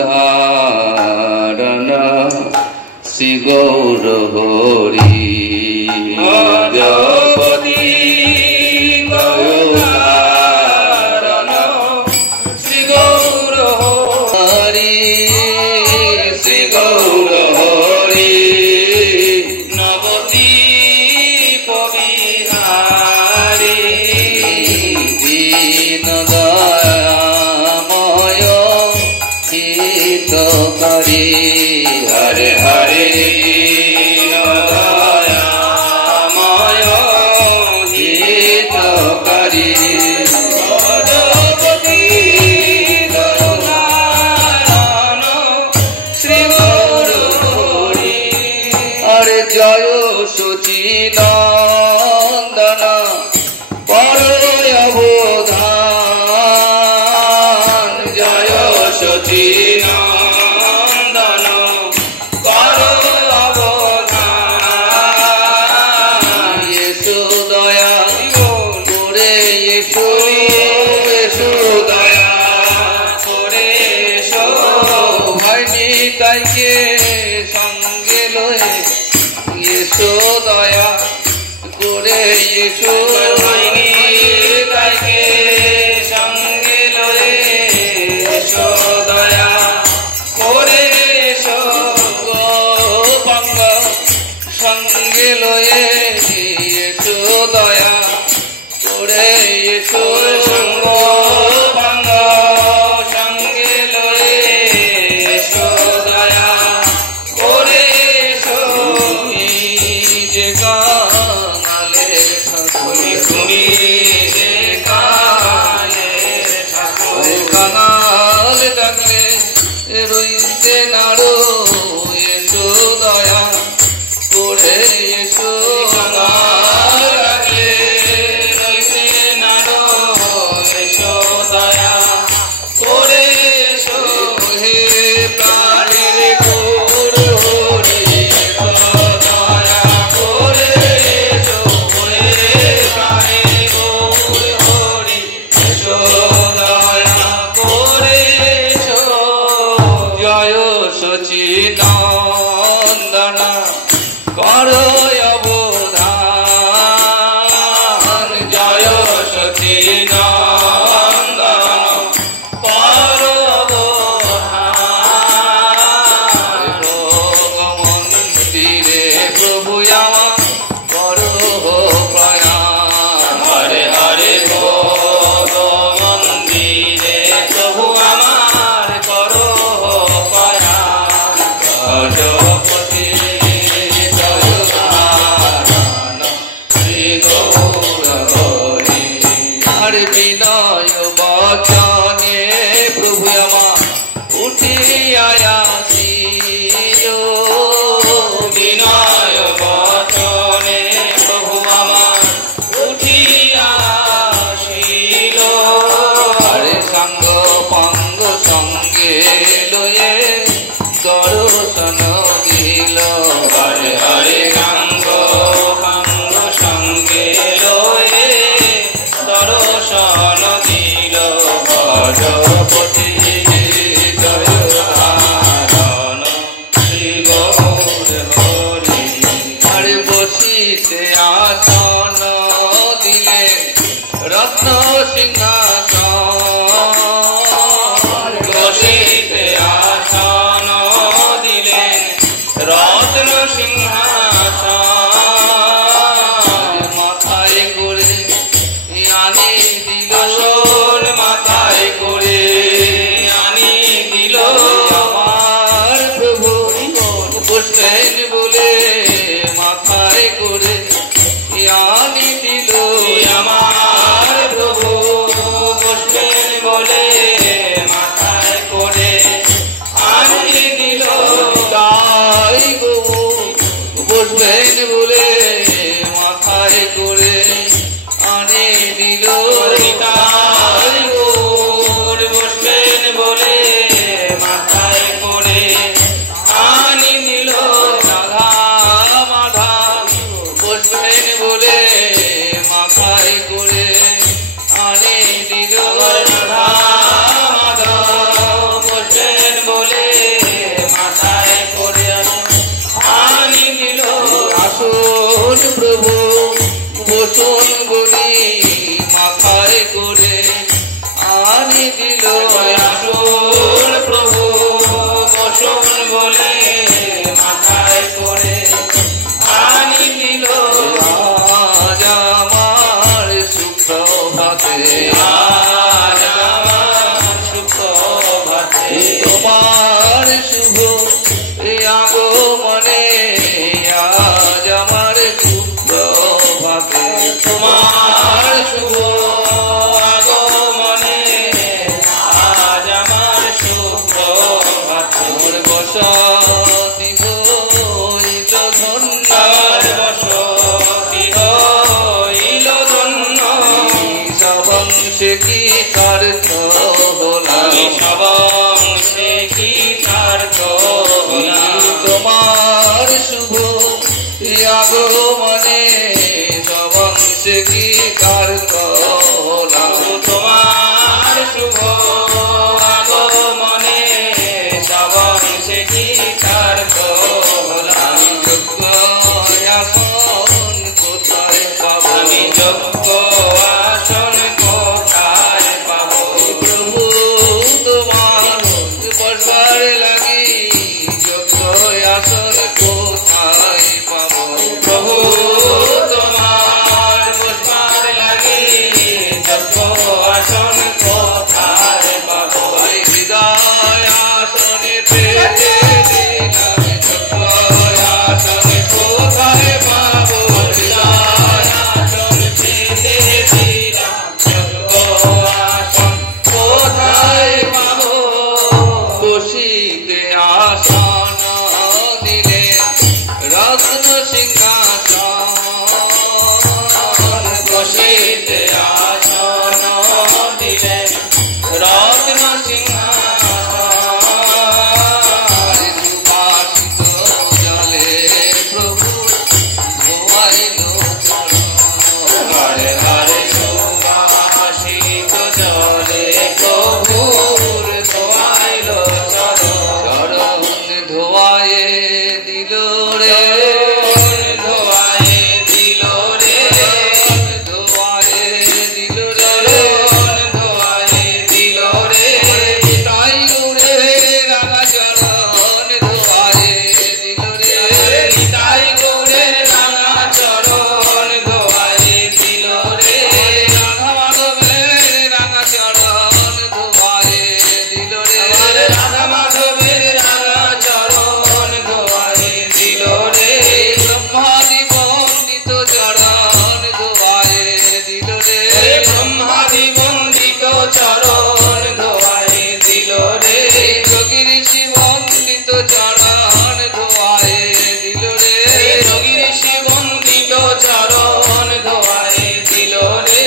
ধারণ শ্রী গৌর হরি জপতি গৌরধারণ শ্রী গৌর হরি শ্রী গৌর হরি নবদ্বীপ বিহারী দীন দয়াময় হিতকারী হরে হরে দীন দয়াময় হিতকারী জগৎপতি গৌরধারণ শ্রী গৌর হরি হরে জয় সচিনন্দন পরয় অবধান জয় সচিনন্দন পরয় অবধান ইয়েশু দয়া করে ইয়েশু ইয়েশু দয়া করে এসো ভাইনি তাইকে সঙ্গে লয়ে ইয়েশু দয়া করে ইয়েশু ভাইনি তাইকে সঙ্গে লয়ে এসো দয়া করে এসো গোপাঙ্গ সঙ্গে লয়ে এসো দয়া করে এসো গোপাঙ্গ সঙ্গে লয়ে এসো দয়া করে এসো যে কাঙালে ঠাকুর তুমি যে কাঙালে ঠাকুর কাঙাল ডাকলে রইতে নাড়ো এসো দয়া করে এসো কাঙাল ডাকলে রইতে নাড়ো এসো দয়া করে এসো হে প্রাণের গৌর হরি এসো দয়া করে এসো হে প্রাণের গৌর হরি এসো দয়া করে এসো জয় সচিনন্দন করয় অবধান জয় সচিনন্দন করয় অবধান ভোগ মন্দিরে প্রভু আমার করো প্রয়াণ হরে হরে ভোগ মন্দিরে প্রভু আমার করো প্রয়াণ গজপতি গৌরধারণ শ্রী গৌর হরি হরে বিনয় বচনে প্রভু আমার উঠিয়া আসিও বিনয় বচনে প্রভু আমার উঠিয়া আসিল হরে সঙ্গ পঙ্গ সঙ্গে লয়ে দর্শন দিল হরে হরে সঙ্গ পঙ্গ সঙ্গে লয়ে দর্শন দিল গজপতি গৌরধারণ শ্রী গৌর হরি হরে বসিতে আসন দিলে রত্ন সিংহাসন বসিতে আসন দিলে রত্ন সিংহাসন মাথায় করে আনি দিল সোন মাথায় করে আনি দিল আমার প্রভু বসলেন বলে মাথায় করে আনি দিল আমার প্রভু বসলেন বলে মাথায় করে আনি দিল তাই গো বসবেন বলে মাথায় করে আনি দিল তাই গো বসবেন বলে মাথায় করে আনি দিল রাধা মাধা বসবেন বলে মাথায় করে আনি দিল রাধা মাধা বসবেন বলে বসুন বলি মাথায় করে আনি দিল আসন প্রভু বসুন বলে মাথায় করে আনি দিল আজ আমার সুপ্রভাতে আজ আমার সুপ্রভাতে তোমার শুভ আগমনে আজ আমার সুপ্রভাতে তোমার শুভ আগমনে আজ আমার সুপ্রভাতে বসতি হইল ধন্য বসতি হইল ধন্য সবংশে কি কার্য হলাম সবংশে কি কার্য হলাম তোমার শুভ আগমনে সবংশে কি কার্য হলাম তোমার শুভ আগমনে সবংশে কি কার্য হলাম যোগ্য আসন কোথায় পাব আমি যোগ্য আসন কোথায় পাব প্রভু তোমার বসবার লাগি যোগ্য আসন কোথায় পাব প্রভু তোমার বসবার লাগি যোগ্য আসন কোথায় পাব হৃদয় আসনে পেতে দিলাম যোগ্য আসন কোথায় পাব হৃদয় আসন পেতে দিলাম যোগ্য আসন কোথায় পাব বসিতে আসন দিলে রত্ন সিংহাসন বসিতে আসন দিলে রত্ন সিংহাসন সুবাসিত জলে প্রভু ধোয়াইল হরে হরে সুবাসিত জলে প্রভুর ধোয়াইল চরণ ধোয়ায়ে দিল রে ধোয়ায়ে দিল রে ধোয়ায়ে দিল রে ধোয়ায়ে দিল রে তাই উড়ে রাঙা চরণ ধোয়ায়ে দিল রে তাই উড়ে রাঙা চরণ ধোয়ায়ে দিল রে রাধা মাধবের রাঙা চরণ ধোয়ায়ে দিল রে রাধা মাধবের রাঙা চরণ ধোয়ায়ে দিল রে ব্রহ্মাদি বন্দিত চরণ ধোয়ায়ে দিল রে ব্রহ্মাদি বন্দিত চরণ ধোয়ায়ে দিল রে যোগী ঋষি বন্দিত চরণ ধোয়ায়ে দিল রে যোগী ঋষি বন্দিত চরণ ধোয়ায়ে দিল রে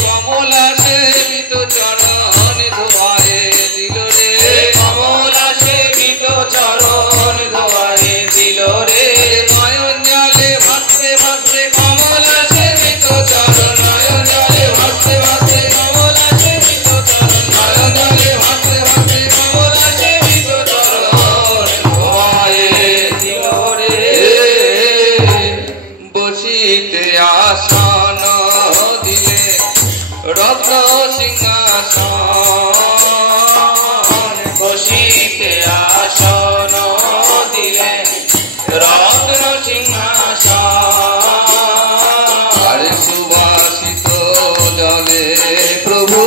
কমলা সেবিত চরণ ধোয়ায়ে দিল রে কমলা সেবিত চরণ ধোয়ায়ে দিল রে নয়ন জলে ভাসতে ভাসতে কমলা সেবিত চরণ নয়ন জলে ভাসতে ভাসতে কমলা সেবিত চরণ নয়ন জলে ভাসতে ভাসতে কমলা সেবিত চরণ ধোয়ায়ে দিল রে বসিতে আসন দিলে রত্ন সিংহাসন বসিতে আসন দিলে রত্ন সিংহাসন সুবাসিত জলে প্রভু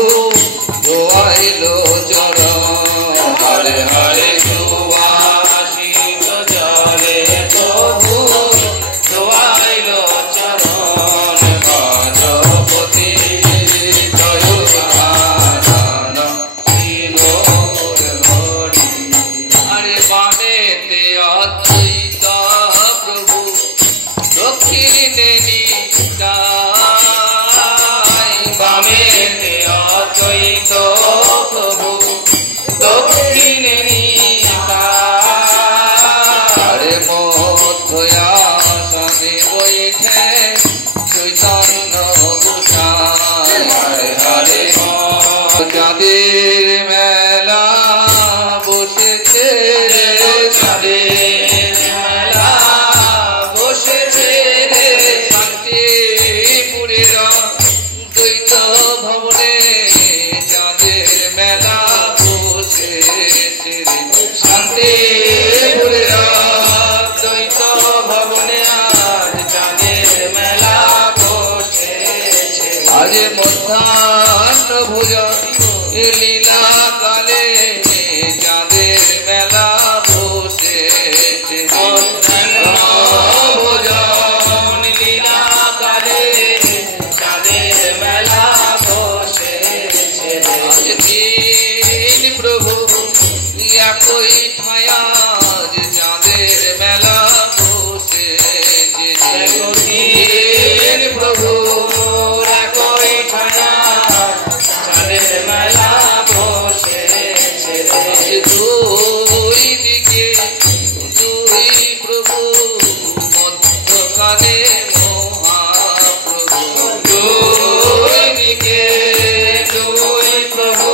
ধোয়াইল চরণ হরে হরে সুবাসিত জলে প্রভু ধোয়াইল চরণ গজপতি জয় গান শিল হরি আরে বামেতে অদ্বৈত প্রভু দক্ষিণে নিতাই বামেতে অদ্বৈত প্রভু দক্ষিণে নিতাই আরে মধ্যয়াসনে বৈঠে চৈতন্য গোসাই হরে হরে চাঁদের মেলা বসেছে চাঁদের মেলা বসেছে রে শান্তিপুরে বসেছে শান্তি দ্বৈত ভবনে আর চাঁদের মেলা বসেছে আজ মধ্যাহ্ন ভোজন লীলা কালে চাঁদের মেলা বসেছে মধ্যাহ্ন ভোজন লীলা কালে চাঁদের মেলা বসেছে আজ দিন প্রভু একই ছায়া চাঁদের মেলা বসেছে দিন প্রভু একই ছায়া চাঁদের মেলা বসেছে দুই দিকে দুই প্রভু মধ্যখানে মহাপ্রভু দুই দিকে দুই প্রভু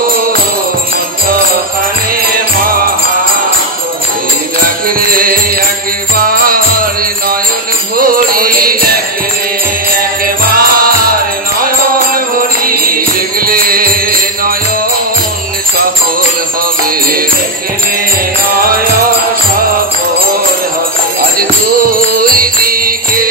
মধ্যখানে মহাপ্রভু দেখরে একবার নয়ন ভরি দেখরে একবার নয়ন ভরি দেখলে নয়ন সফল হবে দেখলে নয়ন সফল হবে আজ দুই দিকে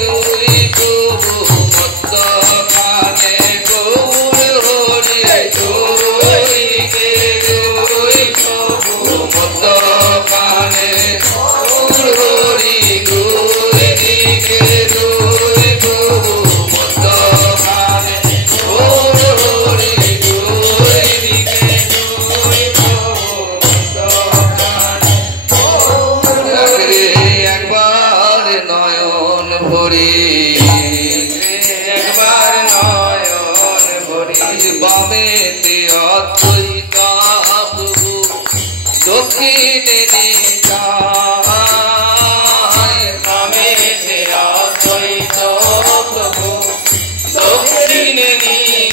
দুই প্রভু মধ্যখানে গৌর হরি দুই দিকে দুই প্রভু মধ্যখানে গৌর হরি দুই দিকে দুই প্রভু মধ্যখানে গৌর হরি দুই দিকে দুই প্রভু মধ্যখানে একবার নয়ন ভরি একবার নয়ন ভরি বামেতে অদ্বৈতা প্রভু দক্ষিণে নিতাই বামেতে অদ্বৈত প্রভু দক্ষিণে নিতাই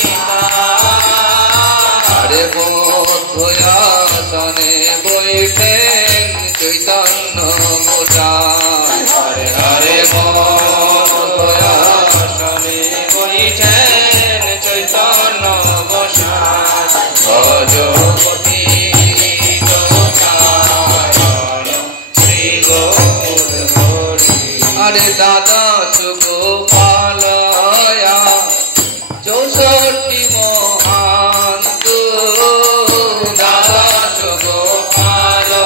মধ্যয়াসনে বৈঠেন চৈতন্য গোসাই হরে হরে মধ্যয়াসনে বৈঠেন চৈতন্য গোসাই ভজপতি আরে দাদা সুগোপালয়া 64 মহান্ত দাদা সুগোপালয়া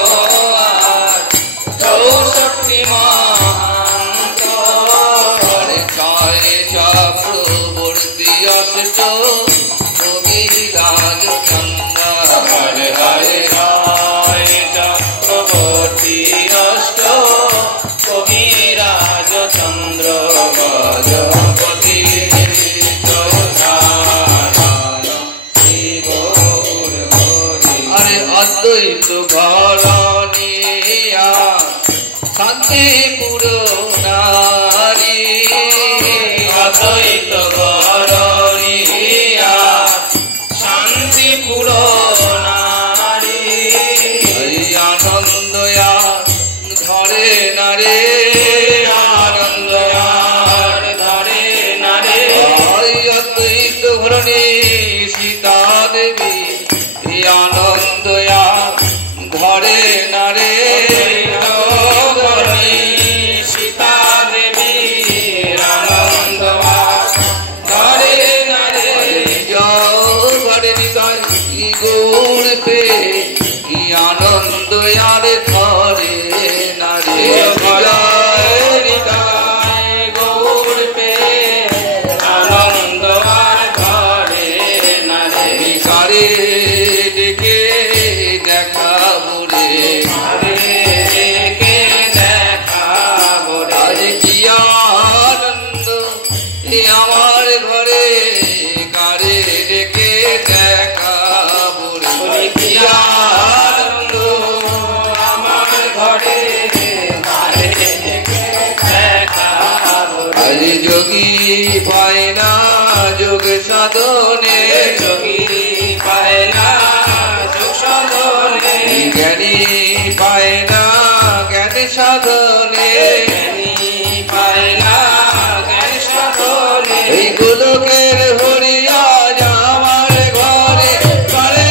64 মহান্ত আরে কায়ে চক্রবর্তী অষ্ট কবিরাজ চন্দ্র হরে হরে কায়ে চক্রবর্তী অষ্ট কবিরাজ চন্দ্র গজপতি আরে অদ্বৈত ঘরণিয়া শান্তিপুর নারী অদ্বৈত ঘরণিয়া শান্তিপুর নারী আনন্দয়া ধরে নারে আনন্দয়ার ধরে নারে অদ্বৈত ঘরণী সীতা দেবী আনন্দয়া ধরে নারে সীতা দেবী আনন্দয়া ধরে নারে ঘরে নিতাই গৌর পে আনন্দয়ার ধরে নারে নিতাই গৌর পে আনন্দয়ার ধরে নারে ভিখারে ডেকে দেখা বুড়ে ডেকে দেখা বুড়ে আজ কি আনন্দ আমার ঘরে কারে ডেকে দেখা বুড়ে কি আনন্দ আমার ঘরে কারে ডেকে দেখা বুড়ে আজ যোগী পায় না যোগ সাধনে যোগী পায় না যোগ সাধনে জ্ঞানী পায় না জ্ঞান সাধনে জ্ঞানী পায় না জ্ঞান সাধনে এই গোলকের হরিয়া আমার ঘরে কারে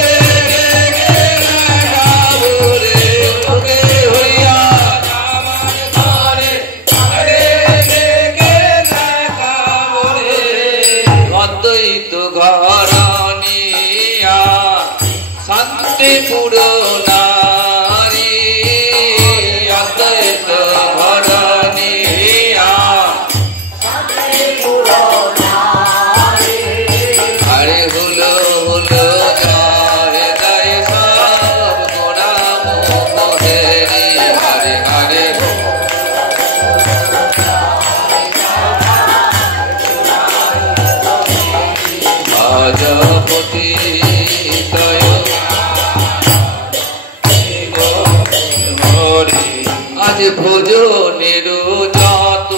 আজ ভোজনের যত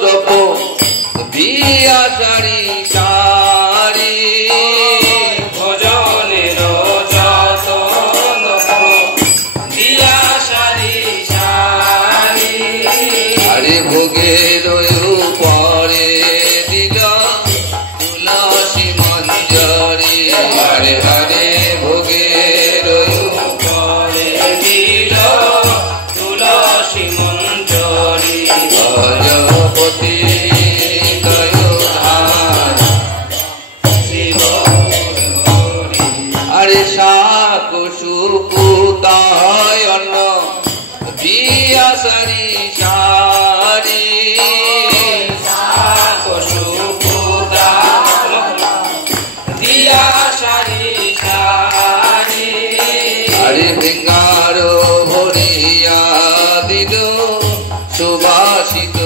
দ্রব্য দিয়া সারি সারি ভোজনের যত দ্রব্য দিয়া সারি সারি আরে ভোগের পরে দিল তুলসী মঞ্জরি হরে হরে ভোগের পরে দিল তুলসী মঞ্জরি গজপতি দয়োধার শিব হরি আরে শাক সুপুতায় অন্ন দিয়া সারি সারি কশুপুদা দিয়া সারি সারি আরে ভেঙ্গার ভরিয়া দিল সুবাসিত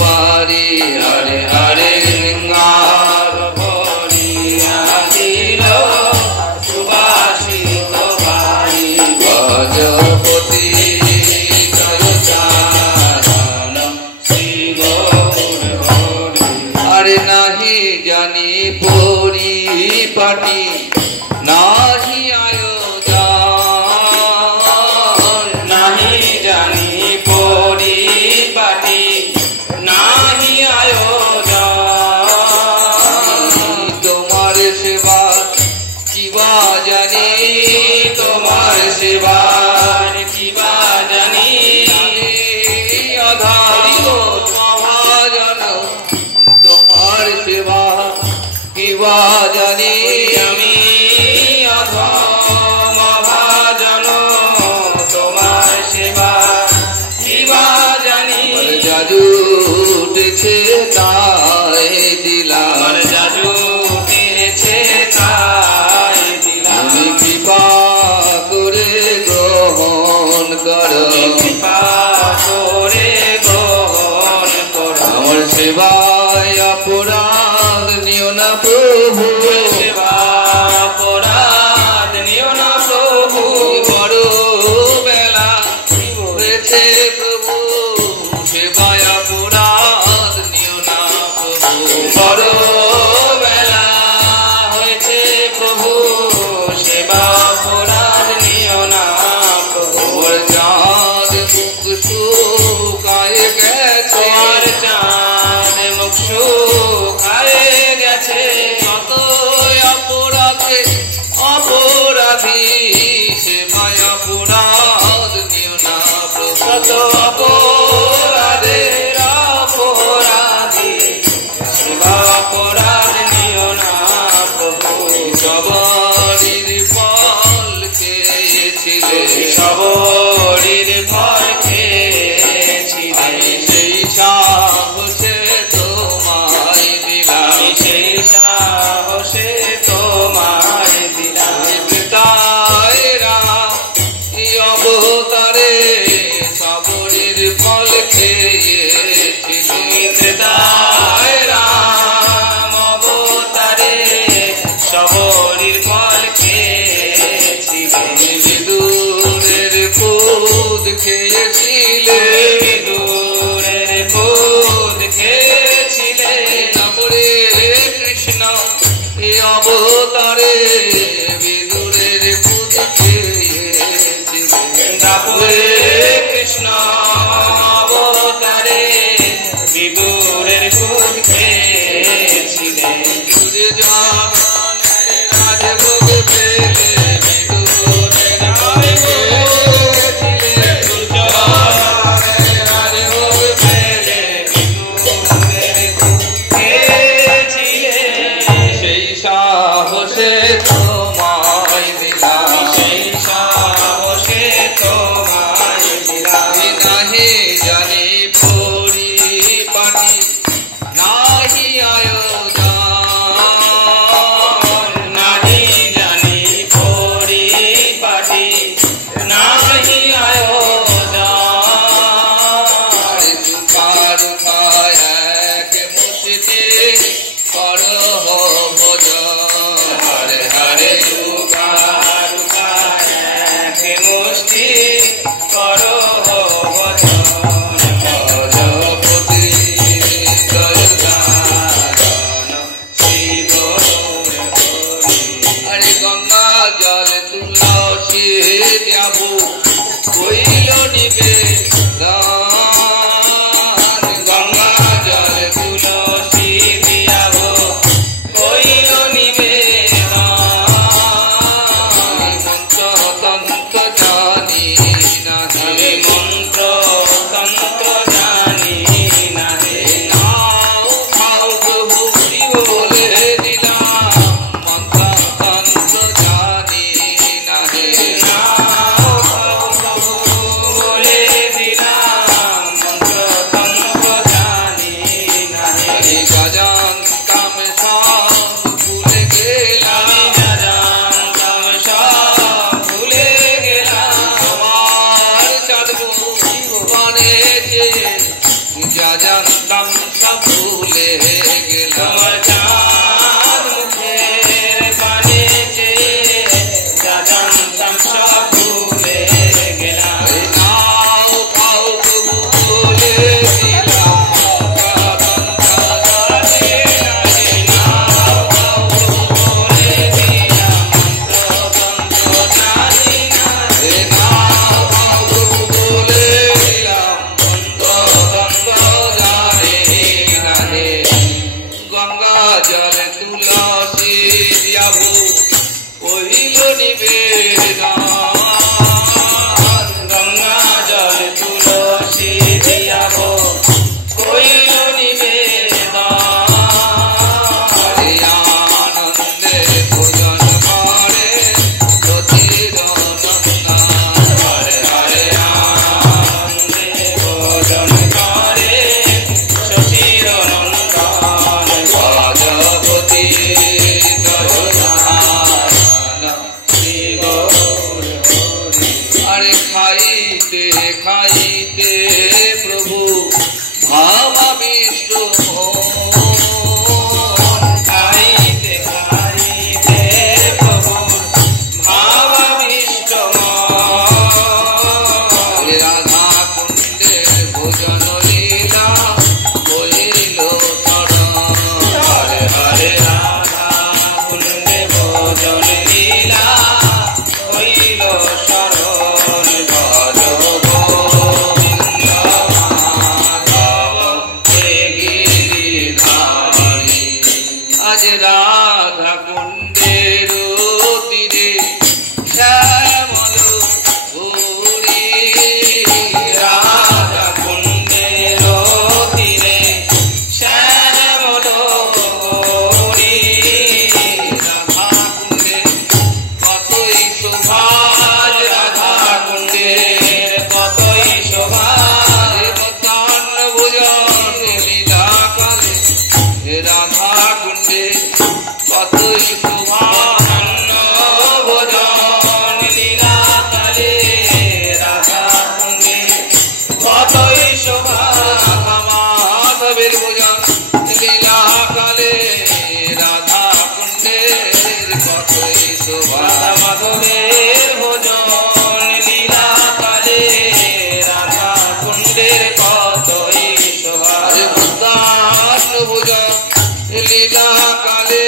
বাড়ি হরে হরে ভেঙ্গার ভরিয়া দিল সুবাসিত বাড়ি গজপতি দয়োধার শিব হরি আরে নাহি জানি পরিপাটি নাহি আয়োজন নাহি জানি পরিপাটি নাহি আয়োজন তোমার সেবা কিবা জানি তোমার সেবার কিবা জানি অধারিত মহাজন তোমার সেবা কিবা জানি আমি অধম ভাজন তোমার সেবা কিবা জানি জাদু উঠেছে তাই দিলাম আমার জাদু উঠেছে তাই দিলাম তুমি কৃপা করে গ্রহণ করো কৃপা করে গ্রহণ করো আমার সেবায় অপরাধ নিও না প্রভু সেবা অপরাধ নিও না প্রভু বড় বেলা হয়েছে প্রভু সেবায় অপরাধ নিও না প্রভু বড় বেলা হয়েছে প্রভু সেবা অপরাধ নিও না প্রভু ওর চাঁদ মুখ শুকায় গেছে তোমার চাঁদ মুখ শুকায়ে গেছে কত অপরাধে অপরাধী সেবায় অপরাধ নিও না প্রভু কত অপরাধের অপরাধী সেবা অপরাধ নিও না প্রভু সবারির ফল খেয়েছিলে সবরির ফল খেয়েছিলে আমি সেই সাহসে তোমায় দিলাম আমি সেই সাহসে তোমায় দিলাম পিতায়রা এই অবতারে সবরির ফল খেয়েছিলে তাই রাম অবতারে সবরির ফল খেয়েছিলে বিদুরের পুদ খেয়েছিলে বিদুরের পুদ খেয়েছিলে তারপরে কৃষ্ণ এই অবতারে বিদুরের পুদ খেয়েছিলে তারপরে কৃষ্ণ অবতারে বিদুরের পুদ খেয়েছিলে রাজভোগ পেলে বিদুরের রাজভোগ পেলে বিদুরের পুদ খেয়েছিলে সেই সাহসে তোমায় দিলাম সেই সাহসে তোমায় দিলাম হইল নিবেদন গঙ্গা জল তুলসী দিয়াব হইল নিবেদন মন্ত্র তন্ত্র জানি নাহি আমি মন্ত্র তন্ত্র জানি না হে নাও খাও প্রভু হরি বলে দিলাম মন্ত্র তন্ত্র জানি নাহি নাও প্রভু বলে দিলাম মন্ত্র তন্ত্র জানি না হে গজান্তাম সব ভুলে গেলাম আমি যা জানতাম সব ভুলে গেলাম আমার চাঁদবো বানেছে যা জানতাম সব ভুলে গেলাম তোমার চাঁদ মুখের পানে চেয়ে যা জানতাম সব ভুলে গেলাম নাও খাও প্রভু বলে দিলাম গঙ্গা জল তুলসী দিয়াবো কহিল নিবেদন গঙ্গা জল তুলসী দিয়াব কইল নিবেদন হরে আনন্দে ভোজন করে সতীর নন্দন হরে হরে আনন্দে ভোজন করে শশীর নন্দন গজপতি দশধান শ্রী গৌর হরি আরে খাইতে খাইতে প্রভু ভাবাবিষ্ট খাইতে খাইতে প্রভুর ভাবাবিষ্ট রাধা কুণ্ডের ভোজন লীলা কহিল শরণ হরে হরে রাধা কুণ্ডে ভোজন লীলা হইল শরণ ভজ গোবিন্দ মাধব হে গিরিধারী আজ রাধা কুণ্ডের তীরে শ্যামল ঘুরি রাধা কুণ্ডের তীরে শ্যামল গৌরী রাধা কুণ্ডে কতই শোভা আজ রাধা কুণ্ডের কতই শোভা দেবতান ভোজন লীলা কালে রাধা কুণ্ডে কতই শোভা অন্ন ভোজন লীলা কালে রাধা কুণ্ডে কতই শোভা রাধা মাধবের ভোজন লীলা কালে রাধা কুণ্ডের কতই শোভা রাধা মাধবের ভোজন লীলা কালে রাধা কুণ্ডের কতই শোভা দেবতান ভোজন লীলা কালে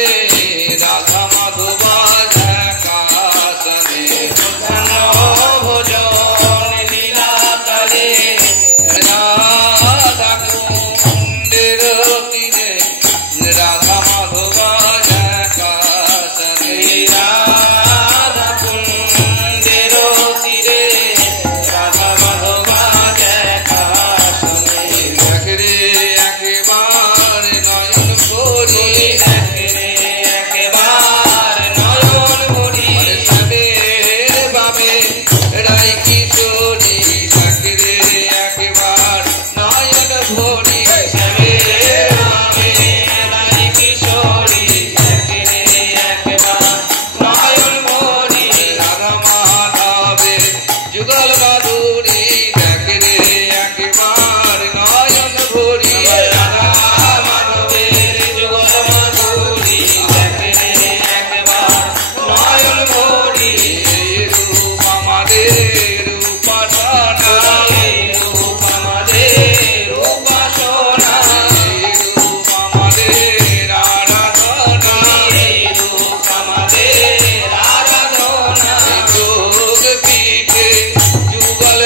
রাধা মাধবা ঝাকাসনে ধন ভোজন লীলা কালে রাধা কুণ্ডের তীরে রাধা মাধবা ঝাকাসনে রাধা কুণ্ডের তীরে রাধা মাধবা দেখা শুনে দেখরে একেবার নয়ন করি দেখরে একেবার নয়ন ভরি সাদের বামে রাই কিশোরী দেখরে একবার নয়ন ভরি শ্যামের নামে রাই কিশোরী দেখরে একবার নয়ন ভরি রাধা মাধবের যুগল বাদুরী দেখরে একবার নয়ন ভরি রাধা মাধবের যুগল মাধুরী দেখরে একবার নয়ন ভরি রূপ আমাদের উপাসনা এই রূপ আমাদের উপাসনা রূপ আমাদের আরাধনা এই রূপ আমাদের আরাধনা যোগ পীঠে যুগল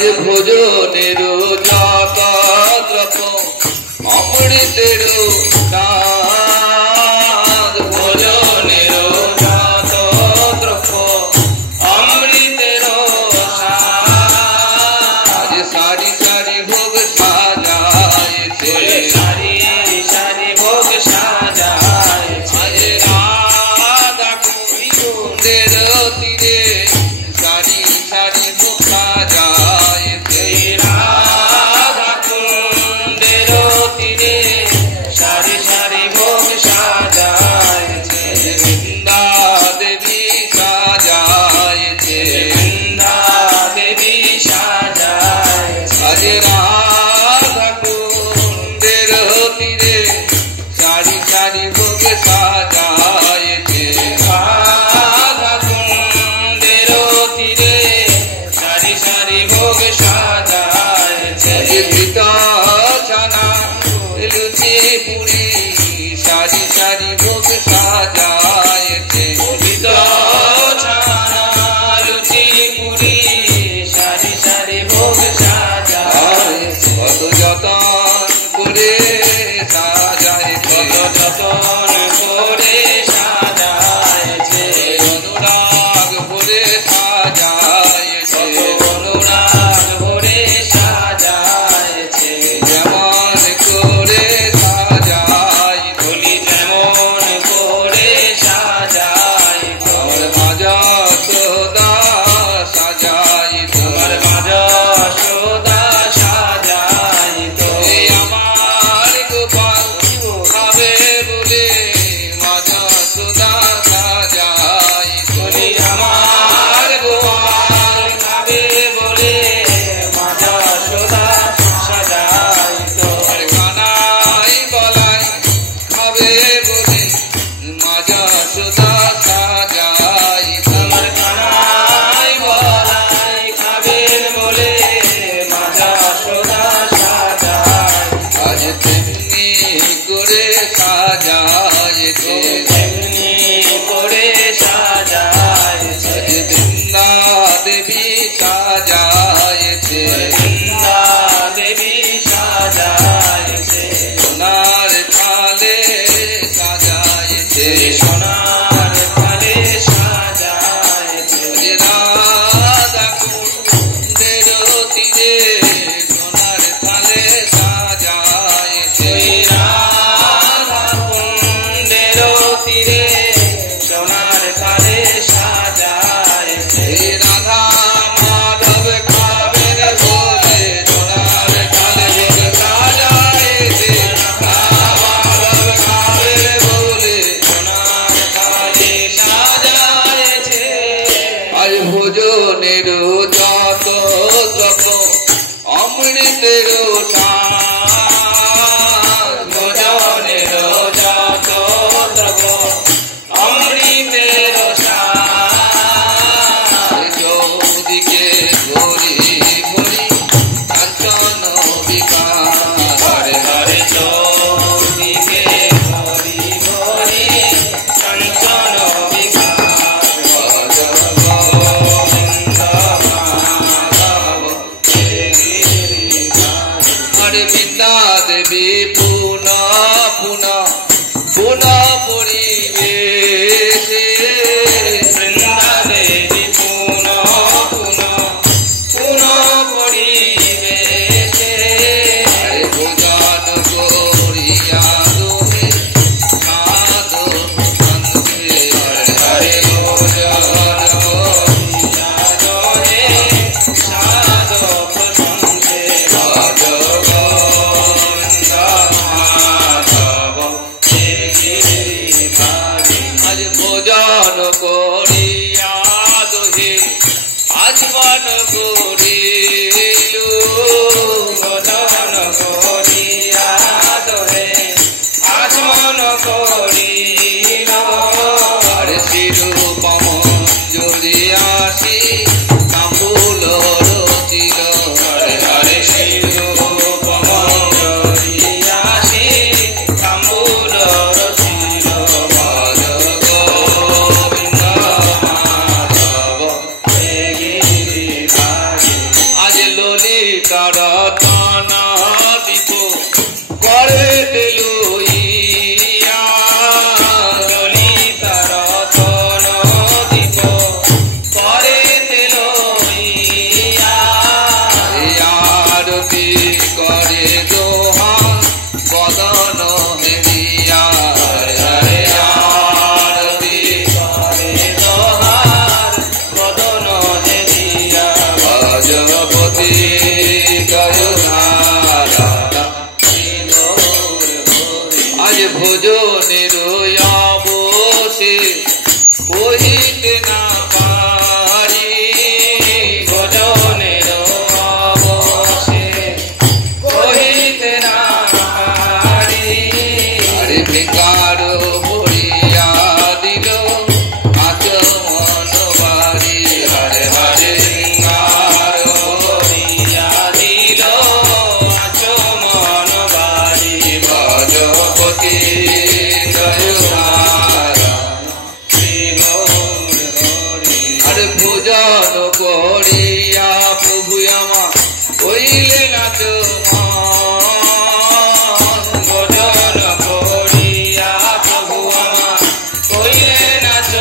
আজ ভোজনের যত দ্রব্য অমৃতের স্বাদ ভোজনের যত দ্রব্য অমৃতের স্বাদ আজ সারি সারি ভোগ সাজায়েছে সারি সারি ভোগ সাজায়েছে আজ রাধা কুঞ্জের তীরে সারি সারি ভোগ সাজায়েছে রাধা কুণ্ডের তীরে সারি সারি ভোগ সাজায়েছে বৃন্দা দেবী সাজায়েছে বৃন্দা দেবী সাজায়েছে আজ রাধা কুঞ্জের তীরে সারি সারি ভোগ সাজায়েছে রাধা কুণ্ডের তীরে সারি সারি ভোগ সাজায়েছে ঘৃতা ছানা লুচি পুরি সারি সারি ভোগ সাজায়েছে ছানা লুচি পুরি সারি সারি ভোগ সাজায়েছে কত যতন করে সাজায়েছে যতন করে সাজায়েছে অনুরাগ ভরে সাজায়েছে অনুরাগ ভরে সাজায়েছে যেমন করে সাজায়েছে বলি যেমন করে সাজায়েছে আমার মাজা সদা সাজায়েছে আমার মাজা সদা সাজায়েছে এই আমার গোপাল খাবে বলে মাজা সদা সাজায়েছে বলি আমার গোপাল খাবে বলে মাজা সদা সাজায়েছে আর কানাই বলাই খাবে বলে মাজা সদা সাজায়েছে আমার কানাই বলাই খাবেন বলে মাজা সদা সাজায়েছে আজ তেমনি করে সাজায়েছে তেমনি করে সাজায়েছে আজ বৃন্দা দেবী সাজায়েছে বৃন্দা দেবী সাজায়েছে সোনার থালে সাজায়েছে সোনার থালে সাজায়েছে রাধা কুণ্ডের তীরে সোনার থালে সাজায়েছে রাধা কুণ্ডের তীরে সোনার থালে সাজায়েছে রাধা মাধব খাবেন বলে সোনার থালে সাজায়েছে রাধা মাধব খাবেন বলে সোনার থালে সাজায়েছে আজ ভোজনের যত দ্রব্য অমৃতের স্বাদ ভোজনের যত দ্রব্য অমৃতের স্বাদ চৌদিকে ভরি ভরি কাঞ্চন বিকার ঘরে ঘরে চৌদিকে ভরি ভরি কাঞ্চন বিকার গোবিন্দ মাধব আরে বৃন্দা দেবী পুনঃ পুনঃ পুনঃ পরিবেশে বৃন্দা দেবী পুনঃ পুনঃ পুনঃ পরিবেশে আরে ভোজন করিয়া দোহে সাধু সন্তে হরে ভোজন করিয়া দোহে সাধক সন্তে ভজ গোবিন্দ মাধব হে গিরিধারী আজ ভোজন করিয়া দোহে আজমন করিলু ভোজন করিয়া দোহে আচমন করিল আরে শিরূপম জড়িয়াসি তাম্বুল রচিল হরে হরে শিরূপম জড়িয়াসি তাম্বুল রচিল ভজ গোবিন্দ মাধব হে গিরিধারী আজ লোল ভজপতি গয়ধারণ আজ ভোজনের বসে কহিতে না পারি ভজনের বসে কহিতে না পারি আরে বেকার ভরিয়া দিল আচমন বাড়ি হরে হরে সিঙ্গার ভরিয়া দিল আচমন বাড়ি ভজপতি আরে ভোজন করিয়া প্রভু আমা কইলে না ভজন করিয়া প্রভু আমার কইলে নাচ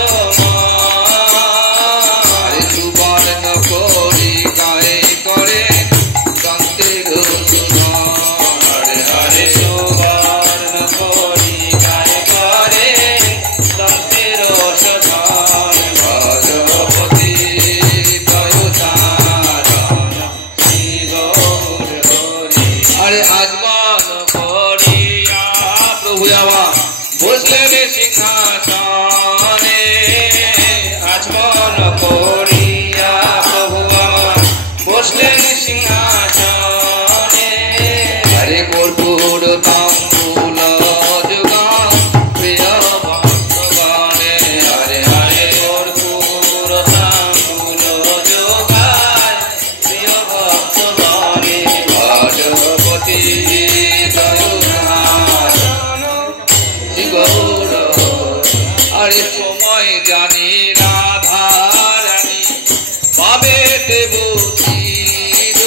আরে সুবর্ণ করি গায়ে করে কান্তের হরে হরে সুবর্ণ করি গায়ে করে তন্ত্রের সধান ভজপতি দয়ধারণ শ্রী গৌর হরি আরে আজমান করিয়া প্রভু আমা বসলেন সিংহাসনে আচমন করিয়া প্রভু আমার বসলেন সিংহাসনে হরে কর্পূর তাম্বুল যোগা প্রিয় ভক্তগণে হরে হরে কর্পূর তাম্বুল যোগায় প্রিয় ভক্তগণে ভজপতি দয়ধারণ শ্রী গৌর আরে সময় জানি রাধারানী পাবেতে বসিল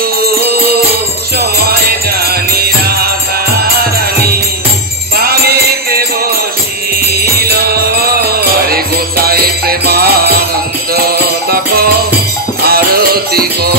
সময় জানি রাধারানী পামিতে বসিল হরে গোসাই প্রেমানন্দ তপ আরতি গো